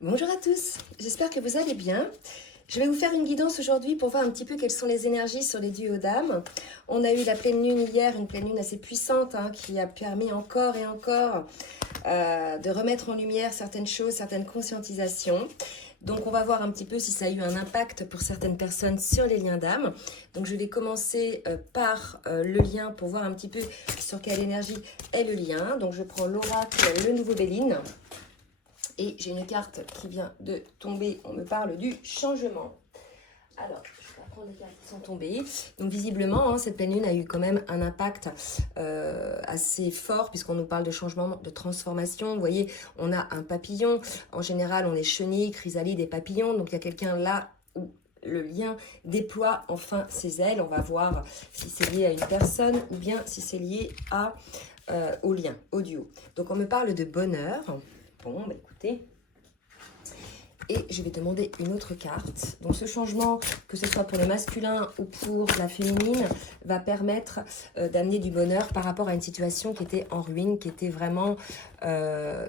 Bonjour à tous, j'espère que vous allez bien. Je vais vous faire une guidance aujourd'hui pour voir un petit peu quelles sont les énergies sur les duos d'âme. On a eu la pleine lune hier, une pleine lune assez puissante qui a permis encore et encore de remettre en lumière certaines choses, certaines conscientisations. Donc on va voir un petit peu si ça a eu un impact pour certaines personnes sur les liens d'âme. Donc je vais commencer par le lien pour voir un petit peu sur quelle énergie est le lien. Donc je prends l'oracle, le nouveau Béline. Et j'ai une carte qui vient de tomber, on me parle du changement. Alors, je vais prendre les cartes qui sont tombées. Donc visiblement, cette pleine lune a eu quand même un impact assez fort puisqu'on nous parle de changement, de transformation. Vous voyez, on a un papillon. En général, on est chenille, chrysalide et papillon. Donc il y a quelqu'un là où le lien déploie enfin ses ailes. On va voir si c'est lié à une personne ou bien si c'est lié au lien, au duo. Donc on me parle de bonheur. Bon, bah écoutez, et je vais demander une autre carte. Donc ce changement, que ce soit pour le masculin ou pour la féminine, va permettre d'amener du bonheur par rapport à une situation qui était en ruine, qui était vraiment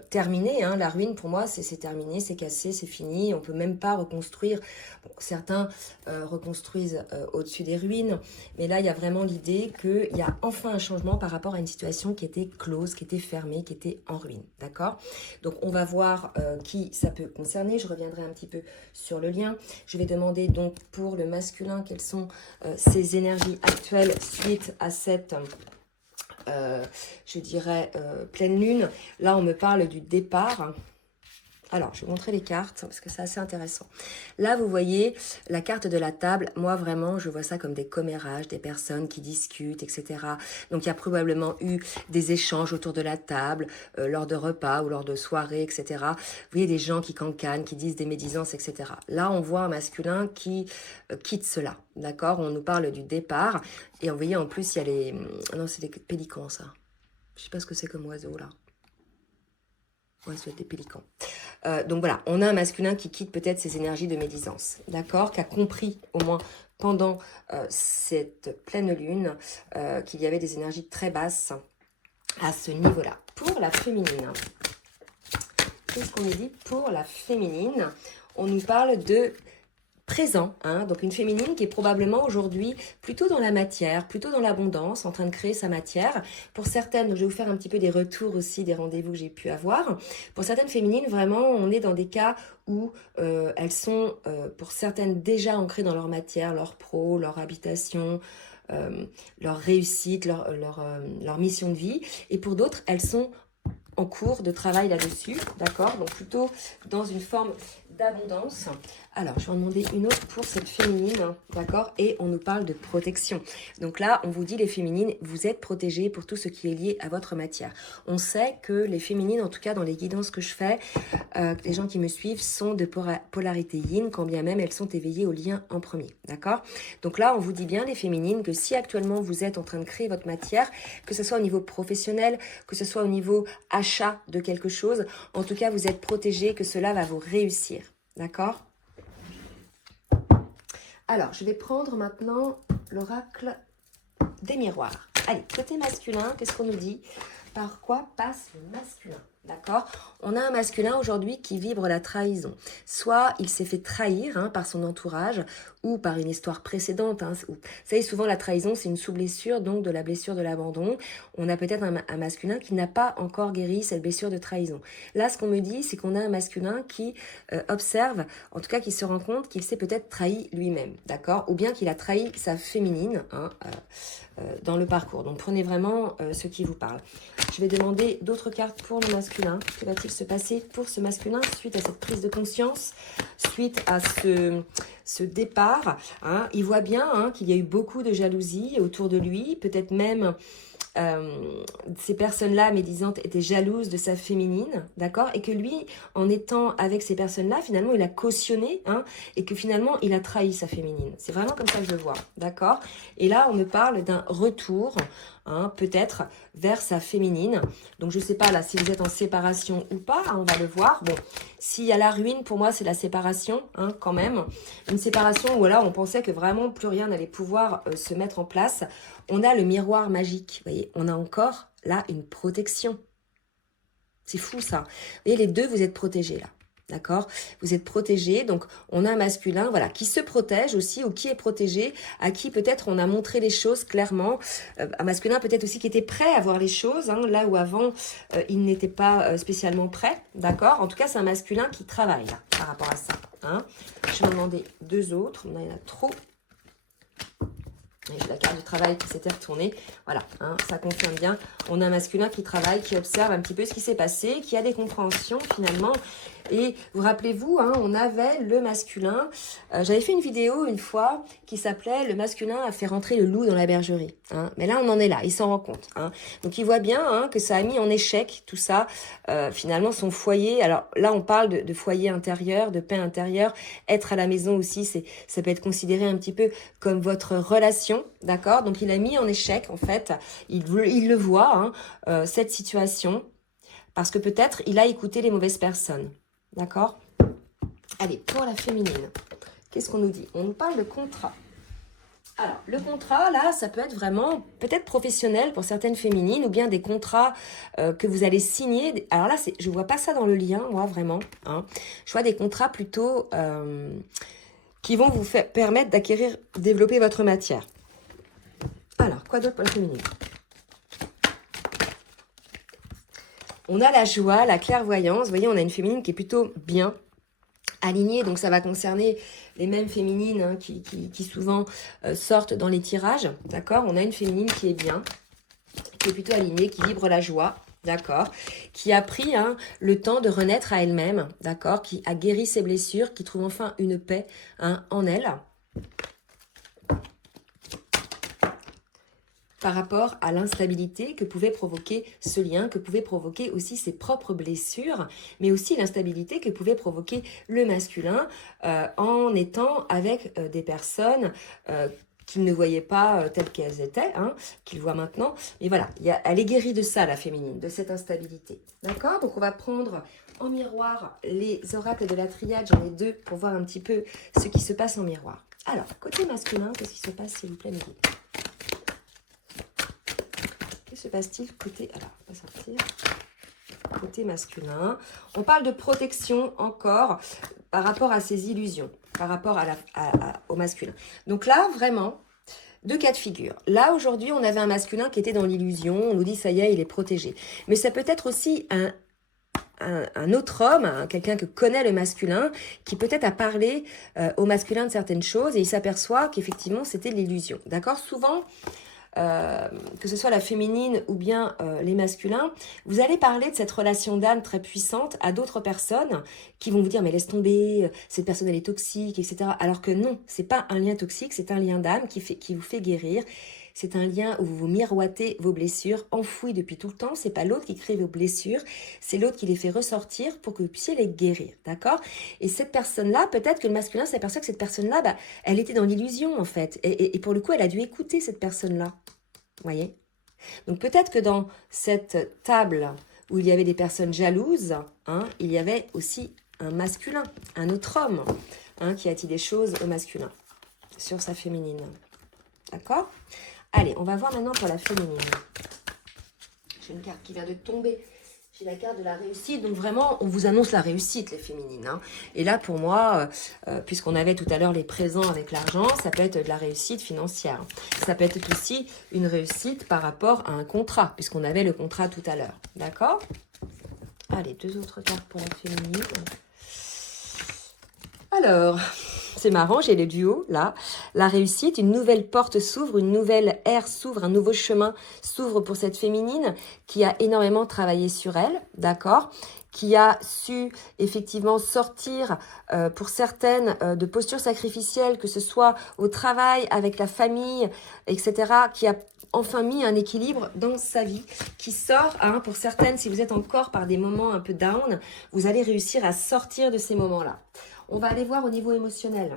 terminée. La ruine, pour moi, c'est terminé, c'est cassé, c'est fini. On ne peut même pas reconstruire. Bon, certains reconstruisent au-dessus des ruines, mais là, il y a vraiment l'idée qu'il y a enfin un changement par rapport à une situation qui était close, qui était fermée, qui était en ruine. D'accord? Donc, on va voir qui ça peut concerner. Je reviendrai un petit peu sur le lien. Je vais demander donc pour le masculin quelles sont ses énergies actuelles suite à cette je dirais pleine lune. Là on me parle du départ. Alors, je vais vous montrer les cartes parce que c'est assez intéressant. Là, vous voyez la carte de la table. Moi, vraiment, je vois ça comme des commérages, des personnes qui discutent, etc. Donc, il y a probablement eu des échanges autour de la table, lors de repas ou lors de soirées, etc. Vous voyez des gens qui cancanent, qui disent des médisances, etc. Là, on voit un masculin qui quitte cela. D'accord? On nous parle du départ. Et vous voyez, en plus, il y a les... Non, c'est des pélicans, ça. Je sais pas ce que c'est comme oiseau, là. Ouais, ça doit être des pélicans. Donc voilà, on a un masculin qui quitte peut-être ses énergies de médisance, d'accord, qui a compris au moins pendant cette pleine lune qu'il y avait des énergies très basses à ce niveau-là. Pour la féminine, qu'est-ce qu'on nous dit pour la féminine? On nous parle de présent, donc une féminine qui est probablement aujourd'hui plutôt dans la matière, plutôt dans l'abondance, en train de créer sa matière. Pour certaines, donc je vais vous faire un petit peu des retours aussi des rendez-vous que j'ai pu avoir. Pour certaines féminines, vraiment, on est dans des cas où elles sont, pour certaines, déjà ancrées dans leur matière, leur pro, leur habitation, leur réussite, leur mission de vie. Et pour d'autres, elles sont en cours de travail là-dessus, d'accord? Donc plutôt dans une forme d'abondance. Alors, je vais en demander une autre pour cette féminine, d'accord? Et on nous parle de protection. Donc là, on vous dit les féminines, vous êtes protégées pour tout ce qui est lié à votre matière. On sait que les féminines, en tout cas dans les guidances que je fais, les gens qui me suivent sont de polarité yin, quand bien même elles sont éveillées au lien en premier, d'accord? Donc là, on vous dit bien les féminines que si actuellement vous êtes en train de créer votre matière, que ce soit au niveau professionnel, que ce soit au niveau achat de quelque chose, en tout cas vous êtes protégés, que cela va vous réussir, d'accord? Alors, je vais prendre maintenant l'oracle des miroirs. Allez, côté masculin, qu'est-ce qu'on nous dit? Par quoi passe le masculin? D'accord? On a un masculin aujourd'hui qui vibre la trahison. Soit il s'est fait trahir par son entourage ou par une histoire précédente. Vous savez, souvent la trahison, c'est une sous-blessure, donc de la blessure de l'abandon. On a peut-être un masculin qui n'a pas encore guéri cette blessure de trahison. Là, ce qu'on me dit, c'est qu'on a un masculin qui observe, en tout cas qui se rend compte qu'il s'est peut-être trahi lui-même, d'accord? Ou bien qu'il a trahi sa féminine, dans le parcours. Donc prenez vraiment ce qui vous parle. Je vais demander d'autres cartes pour le masculin. Que va-t-il se passer pour ce masculin suite à cette prise de conscience, suite à ce départ, il voit bien qu'il y a eu beaucoup de jalousie autour de lui, peut-être même ces personnes-là médisantes étaient jalouses de sa féminine, d'accord, et que lui, en étant avec ces personnes-là, finalement, il a cautionné, et que finalement, il a trahi sa féminine. C'est vraiment comme ça que je le vois, d'accord. Et là, on me parle d'un retour, peut-être vers sa féminine. Donc, je sais pas là si vous êtes en séparation ou pas, on va le voir. Bon, s'il y a la ruine, pour moi, c'est la séparation, quand même. Une séparation où là, on pensait que vraiment plus rien n'allait pouvoir se mettre en place. On a le miroir magique, vous voyez, on a encore là une protection. C'est fou ça. Vous voyez, les deux, vous êtes protégés là. D'accord? Vous êtes protégé, donc on a un masculin, voilà, qui se protège aussi ou qui est protégé, à qui peut-être on a montré les choses clairement. Un masculin peut-être aussi qui était prêt à voir les choses, hein, là où avant il n'était pas spécialement prêt, d'accord? En tout cas, c'est un masculin qui travaille là, par rapport à ça. Hein. Je vais en demander deux autres, il y en a trop. J'ai la carte du travail qui s'était retournée. Voilà, hein, ça confirme bien. On a un masculin qui travaille, qui observe un petit peu ce qui s'est passé, qui a des compréhensions finalement. Et vous rappelez-vous, hein, on avait le masculin. J'avais fait une vidéo une fois qui s'appelait « Le masculin a fait rentrer le loup dans la bergerie hein. ». Mais là, on en est là, il s'en rend compte. Hein. Donc, il voit bien hein, que ça a mis en échec tout ça. Finalement, son foyer. Alors là, on parle de foyer intérieur, de paix intérieure. Être à la maison aussi, ça peut être considéré un petit peu comme votre relation. D'accord? Donc, il a mis en échec, en fait. Il le voit, hein, cette situation. Parce que peut-être, il a écouté les mauvaises personnes. D'accord? Allez, pour la féminine, qu'est-ce qu'on nous dit? On nous parle de contrat. Alors, le contrat, là, ça peut être vraiment, peut-être professionnel pour certaines féminines, ou bien des contrats que vous allez signer. Alors là, je ne vois pas ça dans le lien, moi, vraiment. Hein. Je vois des contrats plutôt qui vont vous permettre d'acquérir, développer votre matière. Alors, quoi d'autre pour la féminine? On a la joie, la clairvoyance. Vous voyez, on a une féminine qui est plutôt bien alignée. Donc, ça va concerner les mêmes féminines hein, qui souvent sortent dans les tirages. D'accord? On a une féminine qui est bien, qui est plutôt alignée, qui vibre la joie. D'accord? Qui a pris hein, le temps de renaître à elle-même. D'accord? Qui a guéri ses blessures, qui trouve enfin une paix hein, en elle. Par rapport à l'instabilité que pouvait provoquer ce lien, que pouvait provoquer aussi ses propres blessures, mais aussi l'instabilité que pouvait provoquer le masculin en étant avec des personnes qu'il ne voyait pas telles qu'elles étaient, hein, qu'il voit maintenant. Mais voilà, elle est guérie de ça, la féminine, de cette instabilité. D'accord? Donc on va prendre en miroir les oracles de la triade, j'en ai deux, pour voir un petit peu ce qui se passe en miroir. Alors, côté masculin, qu'est-ce qui se passe, s'il vous plaît, mes guides? Que se passe-t-il côté... Alors, on va sortir. Côté masculin. On parle de protection encore par rapport à ses illusions, par rapport au masculin. Donc là, vraiment, deux cas de figure. Là, aujourd'hui, on avait un masculin qui était dans l'illusion. On nous dit, ça y est, il est protégé. Mais ça peut être aussi un autre homme, quelqu'un que connaît le masculin, qui peut-être a parlé au masculin de certaines choses et il s'aperçoit qu'effectivement, c'était de l'illusion. D'accord? Souvent... que ce soit la féminine ou bien les masculins, vous allez parler de cette relation d'âme très puissante à d'autres personnes qui vont vous dire mais laisse tomber, cette personne elle est toxique, etc. Alors que non, c'est pas un lien toxique, c'est un lien d'âme qui vous fait guérir. C'est un lien où vous vous miroitez vos blessures enfouies depuis tout le temps. C'est pas l'autre qui crée vos blessures, c'est l'autre qui les fait ressortir pour que vous puissiez les guérir, d'accord? Et cette personne-là, peut-être que le masculin s'aperçoit que cette personne-là, bah, elle était dans l'illusion en fait. Et pour le coup, elle a dû écouter cette personne-là, vous voyez? Donc peut-être que dans cette table où il y avait des personnes jalouses, hein, il y avait aussi un masculin, un autre homme, hein, qui a dit des choses au masculin sur sa féminine, d'accord? Allez, on va voir maintenant pour la féminine. J'ai une carte qui vient de tomber. J'ai la carte de la réussite. Donc vraiment, on vous annonce la réussite, les féminines. Hein. Et là, pour moi, puisqu'on avait tout à l'heure les présents avec l'argent, ça peut être de la réussite financière. Ça peut être aussi une réussite par rapport à un contrat, puisqu'on avait le contrat tout à l'heure. D'accord? Allez, deux autres cartes pour la féminine. Alors... C'est marrant, j'ai le duo, là. La réussite, une nouvelle porte s'ouvre, une nouvelle ère s'ouvre, un nouveau chemin s'ouvre pour cette féminine qui a énormément travaillé sur elle, d'accord? Qui a su effectivement sortir pour certaines de postures sacrificielles, que ce soit au travail, avec la famille, etc., qui a enfin mis un équilibre dans sa vie, qui sort, hein, pour certaines, si vous êtes encore par des moments un peu down, vous allez réussir à sortir de ces moments-là. On va aller voir au niveau émotionnel.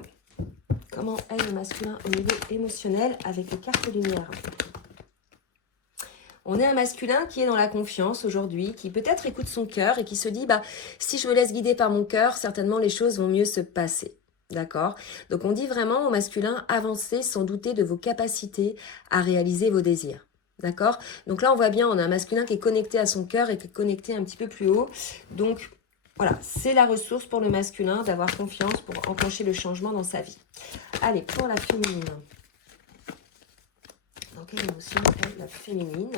Comment est le masculin au niveau émotionnel avec les cartes lumière. On est un masculin qui est dans la confiance aujourd'hui, qui peut-être écoute son cœur et qui se dit, bah, si je me laisse guider par mon cœur, certainement les choses vont mieux se passer. D'accord? Donc on dit vraiment au masculin, avancez sans douter de vos capacités à réaliser vos désirs. D'accord? Donc là on voit bien, on a un masculin qui est connecté à son cœur et qui est connecté un petit peu plus haut. Donc Voilà, c'est la ressource pour le masculin d'avoir confiance pour enclencher le changement dans sa vie. Allez, pour la féminine. Dans quelle émotion est la féminine?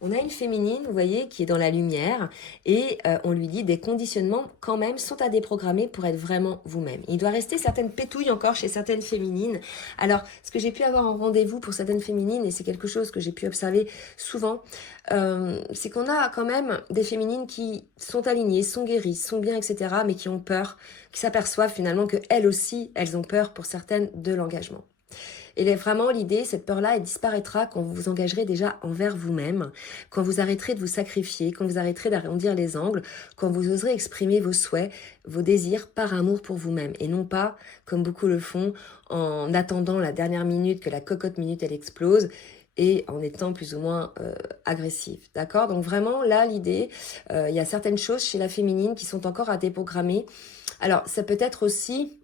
On a une féminine, vous voyez, qui est dans la lumière et on lui dit des conditionnements quand même sont à déprogrammer pour être vraiment vous-même. Il doit rester certaines pétouilles encore chez certaines féminines. Alors, ce que j'ai pu avoir en rendez-vous pour certaines féminines, et c'est quelque chose que j'ai pu observer souvent, c'est qu'on a quand même des féminines qui sont alignées, sont guéries, sont bien, etc., mais qui ont peur, qui s'aperçoivent finalement qu'elles aussi, elles ont peur pour certaines de l'engagement. Et vraiment, l'idée, cette peur-là, elle disparaîtra quand vous vous engagerez déjà envers vous-même, quand vous arrêterez de vous sacrifier, quand vous arrêterez d'arrondir les angles, quand vous oserez exprimer vos souhaits, vos désirs par amour pour vous-même. Et non pas, comme beaucoup le font, en attendant la dernière minute, que la cocotte minute, elle explose, et en étant plus ou moins agressif. D'accord? Donc vraiment, là, l'idée, il y a certaines choses chez la féminine qui sont encore à déprogrammer. Alors, ça peut être aussi...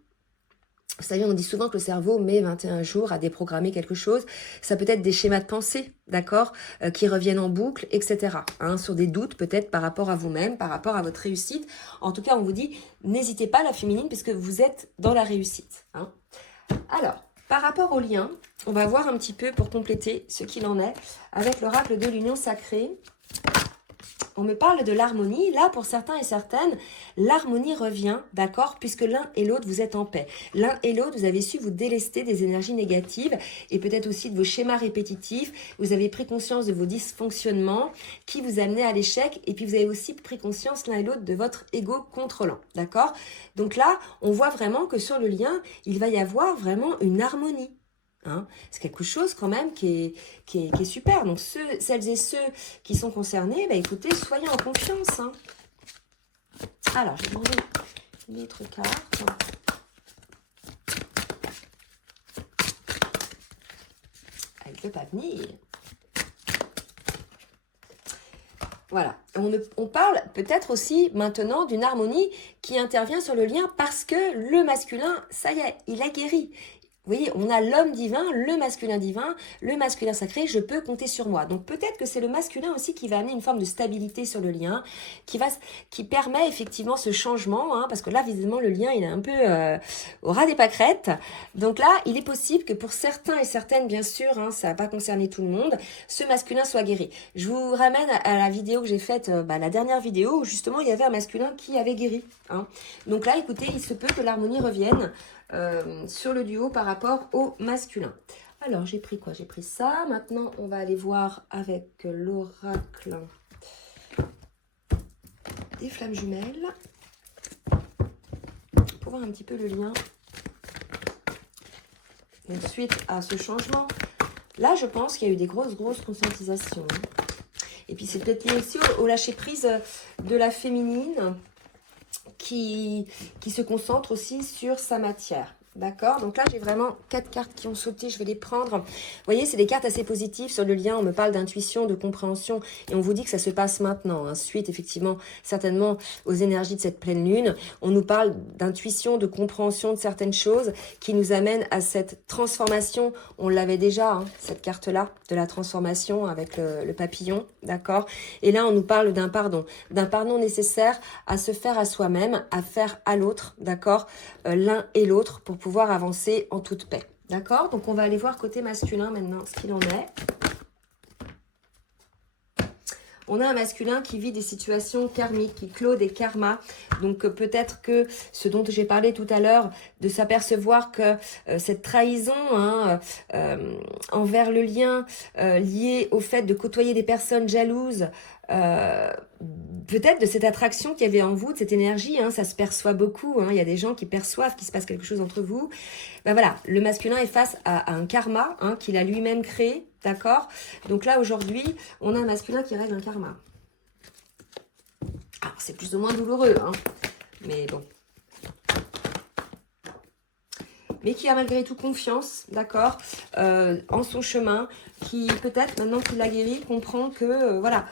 Vous savez, on dit souvent que le cerveau met 21 jours à déprogrammer quelque chose. Ça peut être des schémas de pensée, d'accord, qui reviennent en boucle, etc. Hein, sur des doutes peut-être par rapport à vous-même, par rapport à votre réussite. En tout cas, on vous dit, n'hésitez pas la féminine puisque vous êtes dans la réussite. Hein. Alors, par rapport au lien, on va voir un petit peu pour compléter ce qu'il en est avec l'oracle de l'union sacrée. On me parle de l'harmonie. Là, pour certains et certaines, l'harmonie revient, d'accord, puisque l'un et l'autre, vous êtes en paix. L'un et l'autre, vous avez su vous délester des énergies négatives et peut-être aussi de vos schémas répétitifs. Vous avez pris conscience de vos dysfonctionnements qui vous amenaient à l'échec. Et puis, vous avez aussi pris conscience l'un et l'autre de votre ego contrôlant, d'accord? Donc là, on voit vraiment que sur le lien, il va y avoir vraiment une harmonie. Hein, c'est quelque chose quand même qui est super. Donc celles et ceux qui sont concernés, bah, écoutez, soyez en confiance. Hein. Alors, je vais demander une autre carte. Elle ne peut pas venir. Voilà. On parle peut-être aussi maintenant d'une harmonie qui intervient sur le lien parce que le masculin, ça y est, il a guéri. Vous voyez, on a l'homme divin, le masculin sacré, je peux compter sur moi. Donc peut-être que c'est le masculin aussi qui va amener une forme de stabilité sur le lien, qui permet effectivement ce changement, hein, parce que là, visiblement, le lien, il est un peu au ras des pâquerettes. Donc là, il est possible que pour certains et certaines, bien sûr, hein, ça va pas concerner tout le monde, ce masculin soit guéri. Je vous ramène à la vidéo que j'ai faite, la dernière vidéo, où justement, il y avait un masculin qui avait guéri. Hein. Donc là, écoutez, il se peut que l'harmonie revienne sur le duo par rapport au masculin. Alors, j'ai pris quoi? J'ai pris ça. Maintenant, on va aller voir avec l'oracle des flammes jumelles pour voir un petit peu le lien. Donc, suite à ce changement, là, je pense qu'il y a eu des grosses conscientisations. Et puis, c'est peut-être lié aussi au lâcher-prise de la féminine qui se concentre aussi sur sa matière. D'accord? Donc là, j'ai vraiment 4 cartes qui ont sauté. Je vais les prendre. Vous voyez, c'est des cartes assez positives sur le lien. On me parle d'intuition, de compréhension. Et on vous dit que ça se passe maintenant. Hein, suite, effectivement, certainement aux énergies de cette pleine lune. On nous parle d'intuition, de compréhension de certaines choses qui nous amènent à cette transformation. On l'avait déjà, hein, cette carte-là, de la transformation avec le papillon. D'accord? Et là, on nous parle d'un pardon. D'un pardon nécessaire à se faire à soi-même, à faire à l'autre. D'accord? L'un et l'autre pour pouvoir avancer en toute paix. D'accord? Donc, on va aller voir côté masculin maintenant ce qu'il en est. On a un masculin qui vit des situations karmiques, qui clôt des karmas. Donc, peut-être que ce dont j'ai parlé tout à l'heure, de s'apercevoir que cette trahison hein, envers le lien lié au fait de côtoyer des personnes jalouses, peut-être de cette attraction qu'il y avait en vous, de cette énergie, hein, ça se perçoit beaucoup, hein, il y a des gens qui perçoivent qu'il se passe quelque chose entre vous. Ben voilà, le masculin est face à un karma hein, qu'il a lui-même créé, d'accord? Donc là, aujourd'hui, on a un masculin qui règle un karma. Alors, c'est plus ou moins douloureux, hein, mais bon. Mais qui a malgré tout confiance, d'accord, en son chemin, qui peut-être, maintenant qu'il l'a guéri, comprend que, voilà,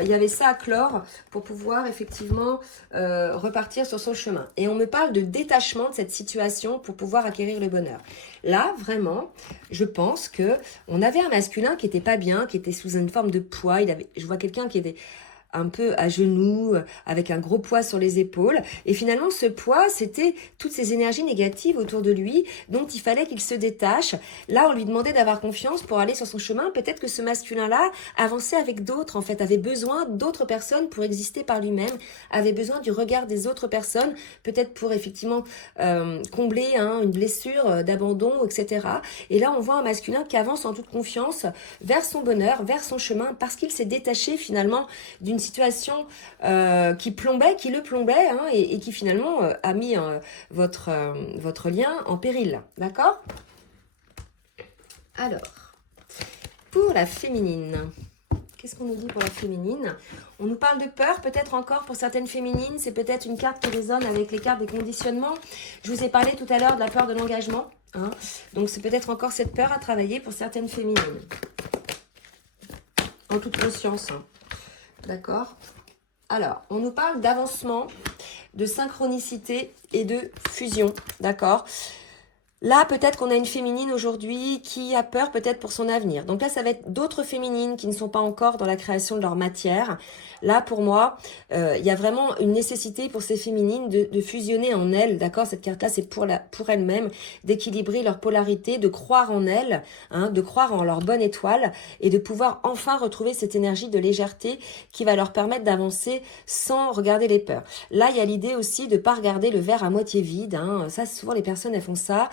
il y avait ça à clore pour pouvoir effectivement repartir sur son chemin. Et on me parle de détachement de cette situation pour pouvoir acquérir le bonheur. Là, vraiment, je pense que on avait un masculin qui était pas bien, qui était sous une forme de poids. Je vois quelqu'un qui était un peu à genoux, avec un gros poids sur les épaules. Et finalement, ce poids, c'était toutes ces énergies négatives autour de lui, dont il fallait qu'il se détache. Là, on lui demandait d'avoir confiance pour aller sur son chemin. Peut-être que ce masculin-là avançait avec d'autres, en fait, avait besoin d'autres personnes pour exister par lui-même, avait besoin du regard des autres personnes, peut-être pour effectivement combler une blessure d'abandon, etc. Et là, on voit un masculin qui avance en toute confiance vers son bonheur, vers son chemin, parce qu'il s'est détaché finalement d'une situation qui le plombait, et qui finalement a mis votre lien en péril. D'accord? Alors, pour la féminine, qu'est-ce qu'on nous dit pour la féminine? On nous parle de peur, peut-être encore pour certaines féminines, c'est peut-être une carte qui résonne avec les cartes des conditionnements. Je vous ai parlé tout à l'heure de la peur de l'engagement, donc c'est peut-être encore cette peur à travailler pour certaines féminines. En toute conscience, d'accord? Alors, on nous parle d'avancement, de synchronicité et de fusion, d'accord? Là, peut-être qu'on a une féminine aujourd'hui qui a peur peut-être pour son avenir. Donc là, ça va être d'autres féminines qui ne sont pas encore dans la création de leur matière. Là, pour moi, il y a vraiment une nécessité pour ces féminines de fusionner en elles, d'accord? Cette carte-là, c'est pour elles-mêmes, d'équilibrer leur polarité, de croire en elles, de croire en leur bonne étoile et de pouvoir enfin retrouver cette énergie de légèreté qui va leur permettre d'avancer sans regarder les peurs. Là, il y a l'idée aussi de ne pas regarder le verre à moitié vide. Ça, souvent, les personnes, elles font ça.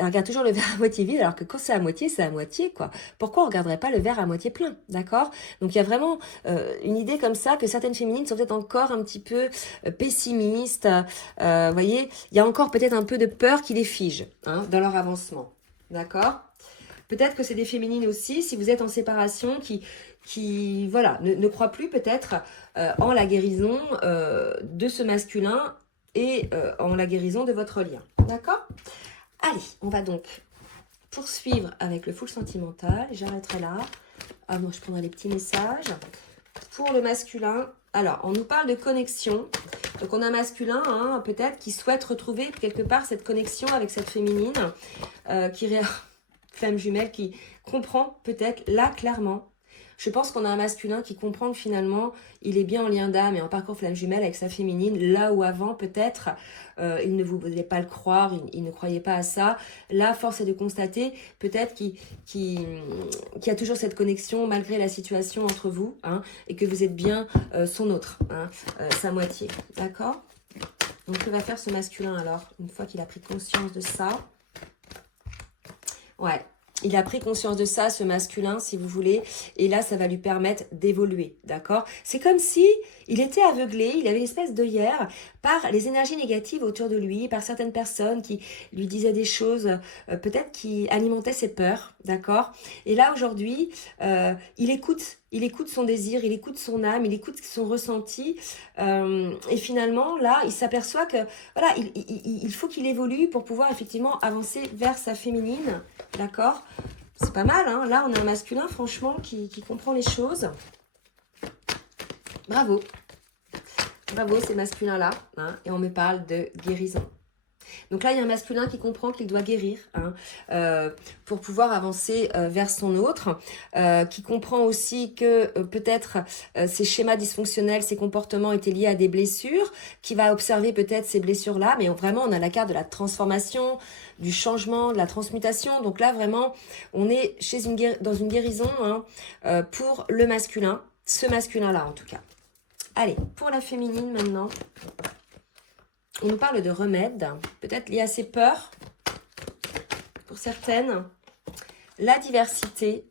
Elle regarde toujours le verre à moitié vide, alors que quand c'est à moitié, quoi. Pourquoi on regarderait pas le verre à moitié plein, d'accord? Donc, il y a vraiment une idée comme ça, que certaines féminines sont peut-être encore un petit peu pessimistes. Vous voyez, il y a encore peut-être un peu de peur qui les fige dans leur avancement, d'accord? Peut-être que c'est des féminines aussi, si vous êtes en séparation, qui voilà, ne croient plus peut-être en la guérison de ce masculin et en la guérison de votre lien. D'accord? Allez, on va donc poursuivre avec le full sentimental. J'arrêterai là. Moi, je prendrai les petits messages. Pour le masculin, alors, on nous parle de connexion. Donc, on a un masculin, peut-être, qui souhaite retrouver quelque part cette connexion avec cette féminine, flamme jumelle, qui comprend peut-être là, clairement. Je pense qu'on a un masculin qui comprend que finalement, il est bien en lien d'âme et en parcours flamme jumelle avec sa féminine, là où avant, peut-être, il ne voulait pas le croire, il ne croyait pas à ça. Là, force est de constater, peut-être qu'il y a toujours cette connexion malgré la situation entre vous, et que vous êtes bien son autre, sa moitié. D'accord? Donc, que va faire ce masculin alors, une fois qu'il a pris conscience de ça? Ouais. Il a pris conscience de ça, ce masculin, si vous voulez, et là, ça va lui permettre d'évoluer, d'accord? C'est comme si il était aveuglé, il avait une espèce d'œillère par les énergies négatives autour de lui, par certaines personnes qui lui disaient des choses, peut-être qui alimentaient ses peurs, d'accord? Et là, aujourd'hui, il écoute son désir, il écoute son âme, il écoute son ressenti, et finalement, là, il s'aperçoit que, voilà, il faut qu'il évolue pour pouvoir effectivement avancer vers sa féminine, d'accord? C'est pas mal, Là, on a un masculin, franchement, qui comprend les choses. Bravo. Bravo, ces masculins-là, et on me parle de guérison. Donc là, il y a un masculin qui comprend qu'il doit guérir pour pouvoir avancer vers son autre, qui comprend aussi que peut-être ces schémas dysfonctionnels, ces comportements étaient liés à des blessures, qui va observer peut-être ces blessures-là, mais vraiment, on a la carte de la transformation, du changement, de la transmutation. Donc là, vraiment, on est dans une guérison pour le masculin, ce masculin-là en tout cas. Allez, pour la féminine maintenant. On nous parle de remèdes, peut-être liés à ses peurs, pour certaines. La diversité.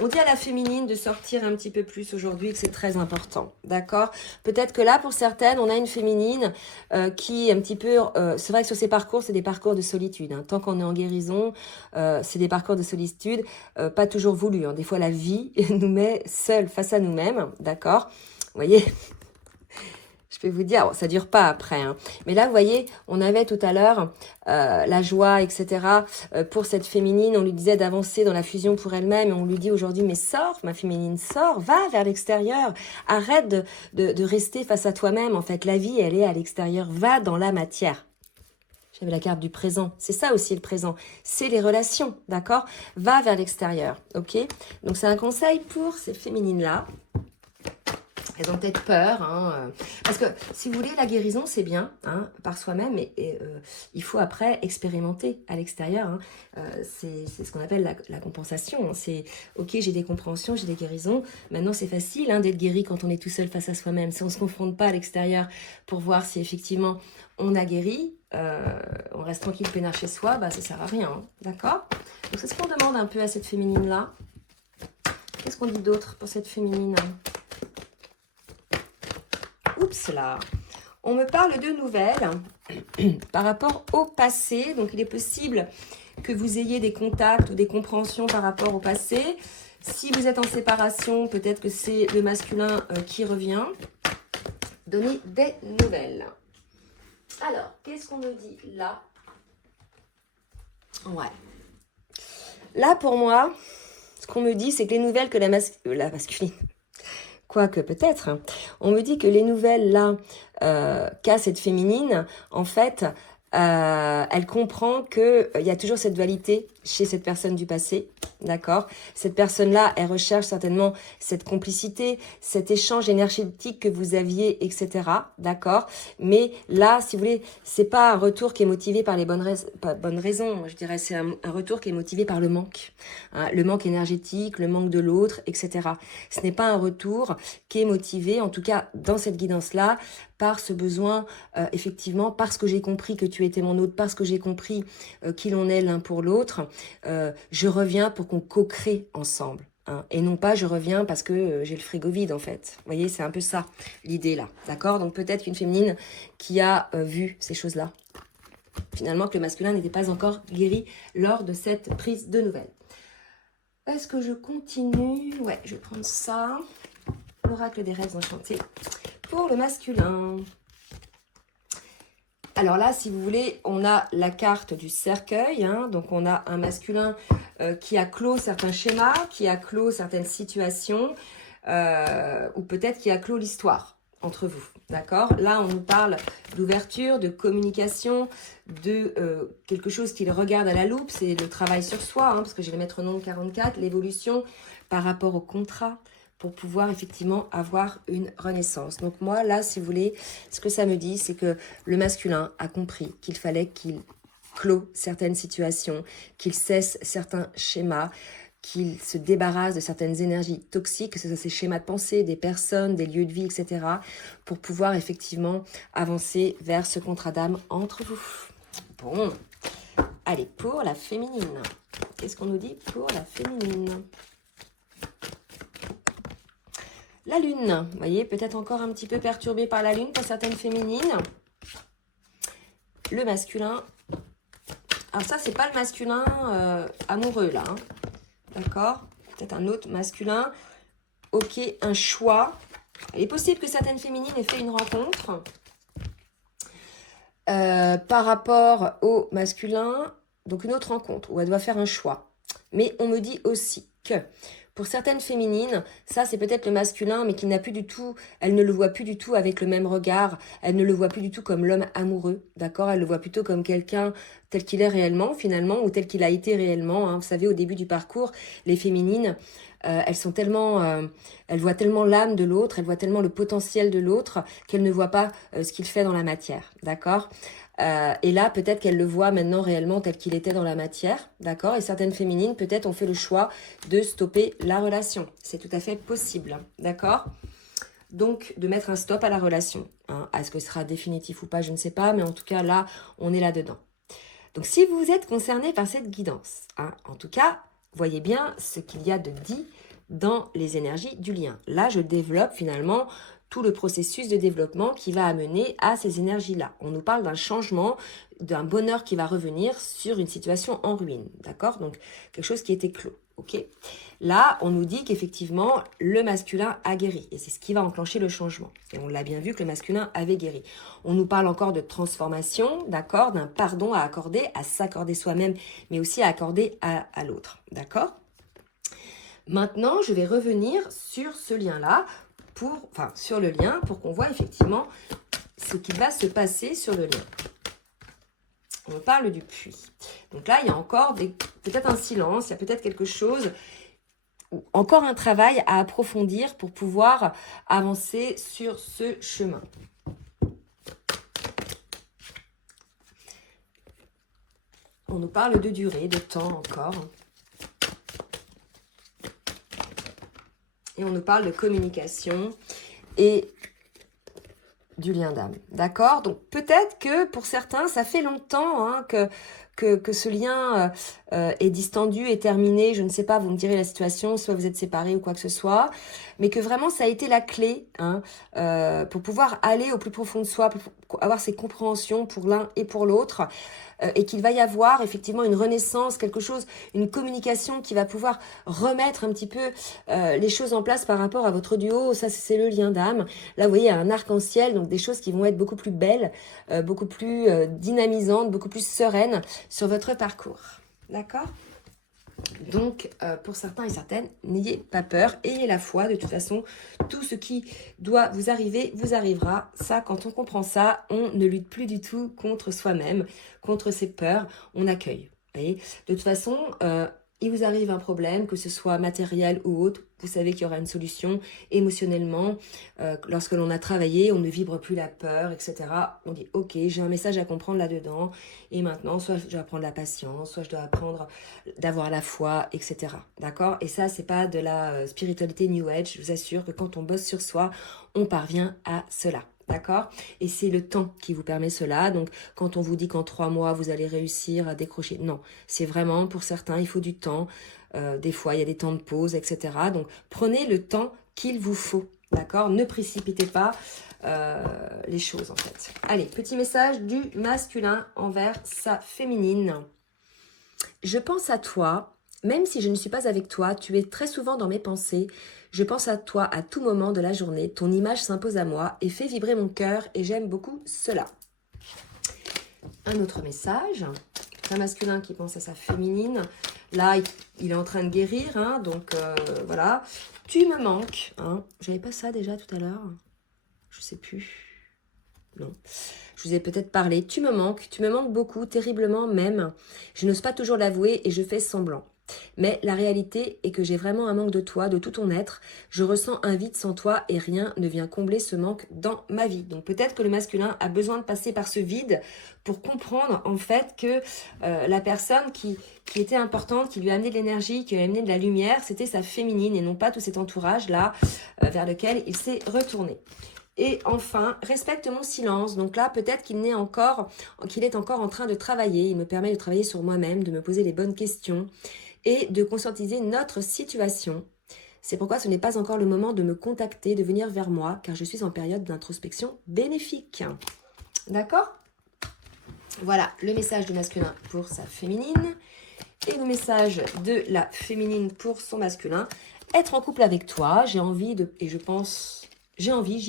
On dit à la féminine de sortir un petit peu plus aujourd'hui, que c'est très important, d'accord? Peut-être que là, pour certaines, on a une féminine qui est un petit peu... c'est vrai que sur ces parcours, c'est des parcours de solitude. Tant qu'on est en guérison, c'est des parcours de solitude, pas toujours voulus. Des fois, la vie nous met seuls face à nous-mêmes, d'accord? Vous voyez, je peux vous dire, ça dure pas après. Mais là, vous voyez, on avait tout à l'heure la joie, etc. Pour cette féminine, on lui disait d'avancer dans la fusion pour elle-même. Et on lui dit aujourd'hui, mais sors, ma féminine, sors, va vers l'extérieur. Arrête de rester face à toi-même. En fait, la vie, elle est à l'extérieur. Va dans la matière. J'avais la carte du présent. C'est ça aussi le présent. C'est les relations, d'accord? Va vers l'extérieur, ok? Donc, c'est un conseil pour ces féminines-là. Elles ont peut-être peur, hein, parce que si vous voulez, la guérison, c'est bien, hein, par soi-même, et il faut après expérimenter à l'extérieur. Hein. C'est ce qu'on appelle la compensation. Hein. C'est, ok, j'ai des compréhensions, j'ai des guérisons. Maintenant, c'est facile hein, d'être guéri quand on est tout seul face à soi-même. Si on ne se confronte pas à l'extérieur pour voir si effectivement on a guéri, on reste tranquille, peinard chez soi, bah, ça ne sert à rien, hein, d'accord? Donc, c'est ce qu'on demande un peu à cette féminine-là. Qu'est-ce qu'on dit d'autre pour cette féminine? Oups là, on me parle de nouvelles par rapport au passé. Donc, il est possible que vous ayez des contacts ou des compréhensions par rapport au passé. Si vous êtes en séparation, peut-être que c'est le masculin qui revient. Donnez des nouvelles. Alors, qu'est-ce qu'on me dit là? Ouais. Là, pour moi, ce qu'on me dit, c'est que les nouvelles que la masculine... Quoique peut-être, hein. On me dit que les nouvelles là qu'a cette féminine, en fait, elle comprend qu'il y a toujours cette dualité chez cette personne du passé, d'accord? Cette personne-là, elle recherche certainement cette complicité, cet échange énergétique que vous aviez, etc., d'accord? Mais là, si vous voulez, c'est pas un retour qui est motivé par les bonnes raisons, je dirais, c'est un retour qui est motivé par le manque, hein, le manque énergétique, le manque de l'autre, etc. Ce n'est pas un retour qui est motivé, en tout cas dans cette guidance-là, par ce besoin, effectivement, parce que j'ai compris que tu étais mon autre, parce que j'ai compris qui l'on est l'un pour l'autre, je reviens pour qu'on co-crée ensemble. Hein, et non pas je reviens parce que j'ai le frigo vide en fait. Vous voyez, c'est un peu ça l'idée là, d'accord? Donc peut-être qu'une féminine qui a vu ces choses-là, finalement que le masculin n'était pas encore guéri lors de cette prise de nouvelles. Est-ce que je continue? Ouais, je vais prendre ça. L'oracle des rêves enchantés pour le masculin. Alors là, si vous voulez, on a la carte du cercueil. Hein, donc, on a un masculin qui a clos certains schémas, qui a clos certaines situations, ou peut-être qui a clos l'histoire entre vous. D'accord? Là, on nous parle d'ouverture, de communication, de quelque chose qu'il regarde à la loupe. C'est le travail sur soi, hein, parce que j'ai le maître nombre 44, l'évolution par rapport au contrat, pour pouvoir effectivement avoir une renaissance. Donc moi, là, si vous voulez, ce que ça me dit, c'est que le masculin a compris qu'il fallait qu'il clôt certaines situations, qu'il cesse certains schémas, qu'il se débarrasse de certaines énergies toxiques, que ce soit ces schémas de pensée, des personnes, des lieux de vie, etc., pour pouvoir effectivement avancer vers ce contrat d'âme entre vous. Bon, allez, pour la féminine. Qu'est-ce qu'on nous dit pour la féminine ? La lune, vous voyez, peut-être encore un petit peu perturbée par la lune pour certaines féminines. Le masculin. Alors ça, c'est pas le masculin amoureux, là. Hein. D'accord? Peut-être un autre masculin. Ok, un choix. Il est possible que certaines féminines aient fait une rencontre par rapport au masculin. Donc une autre rencontre où elle doit faire un choix. Mais on me dit aussi que... Pour certaines féminines, ça c'est peut-être le masculin, mais qui n'a plus du tout, elle ne le voit plus du tout avec le même regard, elle ne le voit plus du tout comme l'homme amoureux, d'accord? Elle le voit plutôt comme quelqu'un tel qu'il est réellement, finalement, ou tel qu'il a été réellement. Hein. Vous savez, au début du parcours, les féminines, elles sont tellement, elles voient tellement l'âme de l'autre, elles voient tellement le potentiel de l'autre, qu'elles ne voient pas ce qu'il fait dans la matière, d'accord? Et là, peut-être qu'elle le voit maintenant réellement tel qu'il était dans la matière, d'accord? Et certaines féminines, peut-être, ont fait le choix de stopper la relation. C'est tout à fait possible, d'accord? Donc, de mettre un stop à la relation. Hein. Est-ce que ce sera définitif ou pas, je ne sais pas, mais en tout cas, là, on est là-dedans. Donc, si vous êtes concerné par cette guidance, hein, en tout cas, voyez bien ce qu'il y a de dit dans les énergies du lien. Là, je développe finalement tout le processus de développement qui va amener à ces énergies-là. On nous parle d'un changement, d'un bonheur qui va revenir sur une situation en ruine, d'accord? Donc, quelque chose qui était clos, ok? Là, on nous dit qu'effectivement, le masculin a guéri, et c'est ce qui va enclencher le changement. Et on l'a bien vu que le masculin avait guéri. On nous parle encore de transformation, d'accord? D'un pardon à accorder, à s'accorder soi-même, mais aussi à accorder à l'autre, d'accord? Maintenant, je vais revenir sur ce lien-là, sur le lien, pour qu'on voit effectivement ce qui va se passer sur le lien. On me parle du puits. Donc là, il y a encore peut-être un silence, il y a peut-être quelque chose, encore un travail à approfondir pour pouvoir avancer sur ce chemin. On nous parle de durée, de temps encore. Et on nous parle de communication et du lien d'âme. D'accord? Donc peut-être que pour certains, ça fait longtemps hein, que ce lien est distendu, est terminé. Je ne sais pas, vous me direz la situation, soit vous êtes séparés ou quoi que ce soit. Mais que vraiment, ça a été la clé hein, pour pouvoir aller au plus profond de soi, pour avoir ces compréhensions pour l'un et pour l'autre. Et qu'il va y avoir effectivement une renaissance, quelque chose, une communication qui va pouvoir remettre un petit peu les choses en place par rapport à votre duo. Ça, c'est le lien d'âme. Là, vous voyez, il y a un arc-en-ciel, donc des choses qui vont être beaucoup plus belles, beaucoup plus dynamisantes, beaucoup plus sereines sur votre parcours. D'accord ? Donc, pour certains et certaines, n'ayez pas peur, ayez la foi. De toute façon, tout ce qui doit vous arriver, vous arrivera. Ça, quand on comprend ça, on ne lutte plus du tout contre soi-même, contre ses peurs, on accueille. Vous voyez ? De toute façon, il vous arrive un problème, que ce soit matériel ou autre, vous savez qu'il y aura une solution émotionnellement. Lorsque l'on a travaillé, on ne vibre plus la peur, etc. On dit, ok, j'ai un message à comprendre là-dedans. Et maintenant, soit je dois apprendre la patience, soit je dois apprendre d'avoir la foi, etc. D'accord ? Et ça, c'est pas de la spiritualité New Age. Je vous assure que quand on bosse sur soi, on parvient à cela. D'accord ? Et c'est le temps qui vous permet cela. Donc, quand on vous dit qu'en 3 mois, vous allez réussir à décrocher, non. C'est vraiment, pour certains, il faut du temps. Des fois, il y a des temps de pause, etc. Donc, prenez le temps qu'il vous faut. D'accord ? Ne précipitez pas les choses, en fait. Allez, petit message du masculin envers sa féminine. Je pense à toi. Même si je ne suis pas avec toi, tu es très souvent dans mes pensées. Je pense à toi à tout moment de la journée. Ton image s'impose à moi et fait vibrer mon cœur et j'aime beaucoup cela. Un autre message. Un masculin qui pense à sa féminine. Là, il est en train de guérir. Hein, donc, voilà. Tu me manques. Hein. J'avais pas ça déjà tout à l'heure. Je sais plus. Non. Je vous ai peut-être parlé. Tu me manques beaucoup, terriblement même. Je n'ose pas toujours l'avouer et je fais semblant. Mais la réalité est que j'ai vraiment un manque de toi, de tout ton être. Je ressens un vide sans toi et rien ne vient combler ce manque dans ma vie. Donc peut-être que le masculin a besoin de passer par ce vide pour comprendre en fait que la personne qui était importante, qui lui a amené de l'énergie, qui lui a amené de la lumière, c'était sa féminine et non pas tout cet entourage-là vers lequel il s'est retourné. Et enfin, respecte mon silence. Donc là, peut-être qu'il est encore en train de travailler. Il me permet de travailler sur moi-même, de me poser les bonnes questions et de conscientiser notre situation. C'est pourquoi ce n'est pas encore le moment de me contacter, de venir vers moi, car je suis en période d'introspection bénéfique. D'accord ? Voilà le message du masculin pour sa féminine et le message de la féminine pour son masculin. Être en couple avec toi, j'y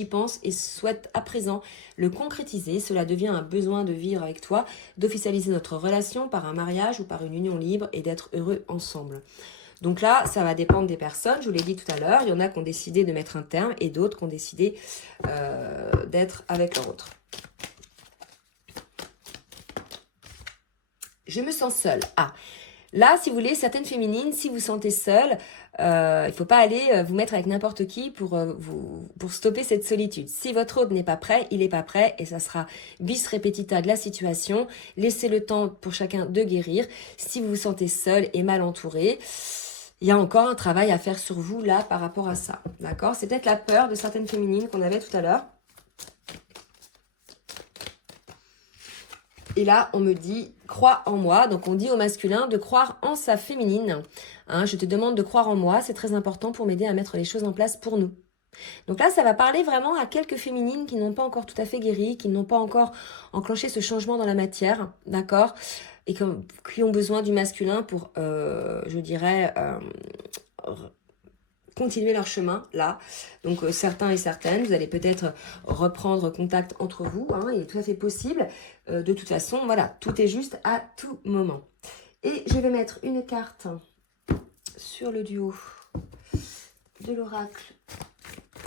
pense et souhaite à présent le concrétiser. Cela devient un besoin de vivre avec toi, d'officialiser notre relation par un mariage ou par une union libre et d'être heureux ensemble. Donc là, ça va dépendre des personnes, je vous l'ai dit tout à l'heure. Il y en a qui ont décidé de mettre un terme et d'autres qui ont décidé d'être avec l'autre. Je me sens seule. Ah, là, si vous voulez, certaines féminines, si vous vous sentez seule, il ne faut pas aller vous mettre avec n'importe qui pour stopper cette solitude. Si votre autre n'est pas prêt, il n'est pas prêt et ça sera bis repetita de la situation. Laissez le temps pour chacun de guérir. Si vous vous sentez seul et mal entouré, il y a encore un travail à faire sur vous là par rapport à ça. D'accord ? C'est peut-être la peur de certaines féminines qu'on avait tout à l'heure. Et là, on me dit, crois en moi. Donc, on dit au masculin de croire en sa féminine. Hein, je te demande de croire en moi. C'est très important pour m'aider à mettre les choses en place pour nous. Donc là, ça va parler vraiment à quelques féminines qui n'ont pas encore tout à fait guéri, qui n'ont pas encore enclenché ce changement dans la matière. D'accord ? Et qui ont besoin du masculin pour, je dirais... continuer leur chemin là. Donc certains et certaines, vous allez peut-être reprendre contact entre vous, hein, il est tout à fait possible. De toute façon, voilà, tout est juste à tout moment. Et je vais mettre une carte sur le duo de l'oracle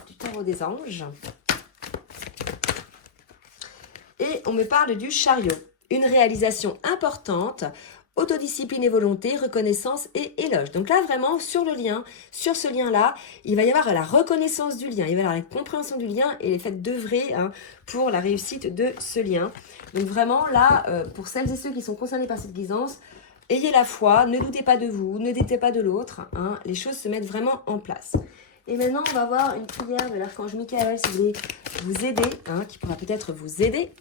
du tarot des anges. Et on me parle du chariot. une réalisation importante, autodiscipline et volonté, reconnaissance et éloge. Donc là, vraiment, sur le lien, sur ce lien-là, il va y avoir la reconnaissance du lien, il va y avoir la compréhension du lien et le fait d'œuvrer pour la réussite de ce lien. Donc vraiment, là, pour celles et ceux qui sont concernés par cette guidance, ayez la foi, ne doutez pas de vous, ne doutez pas de l'autre, les choses se mettent vraiment en place. Et maintenant, on va voir une prière de l'archange Michael, si vous voulez vous aider, qui pourra peut-être vous aider.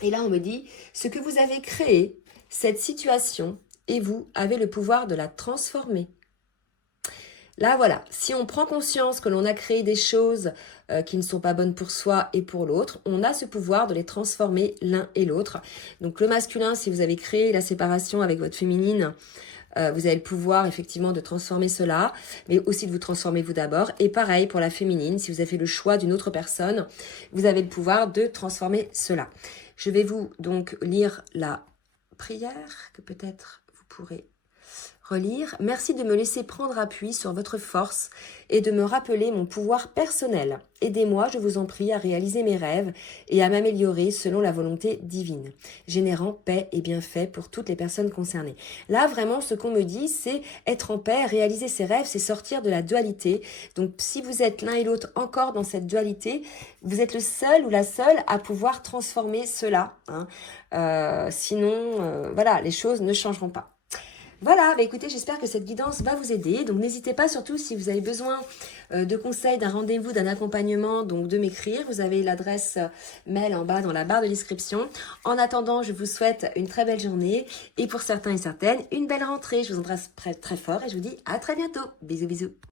Et là, on me dit, ce que vous avez créé, cette situation, et vous avez le pouvoir de la transformer. Là, voilà, si on prend conscience que l'on a créé des choses qui ne sont pas bonnes pour soi et pour l'autre, on a ce pouvoir de les transformer l'un et l'autre. Donc le masculin, si vous avez créé la séparation avec votre féminine, vous avez le pouvoir effectivement de transformer cela, mais aussi de vous transformer vous d'abord. Et pareil pour la féminine, si vous avez fait le choix d'une autre personne, vous avez le pouvoir de transformer cela. Je vais vous donc lire la prière que peut-être vous pourrez relire. Merci de me laisser prendre appui sur votre force et de me rappeler mon pouvoir personnel. Aidez-moi, je vous en prie, à réaliser mes rêves et à m'améliorer selon la volonté divine, générant paix et bienfaits pour toutes les personnes concernées. Là, vraiment, ce qu'on me dit, c'est être en paix, réaliser ses rêves, c'est sortir de la dualité. Donc, si vous êtes l'un et l'autre encore dans cette dualité, vous êtes le seul ou la seule à pouvoir transformer cela. Sinon, voilà, les choses ne changeront pas. Voilà, bah écoutez, j'espère que cette guidance va vous aider. Donc n'hésitez pas, surtout si vous avez besoin de conseils, d'un rendez-vous, d'un accompagnement, donc de m'écrire. Vous avez l'adresse mail en bas dans la barre de description. En attendant, je vous souhaite une très belle journée et pour certains et certaines, une belle rentrée. Je vous embrasse très fort et je vous dis à très bientôt. Bisous, bisous.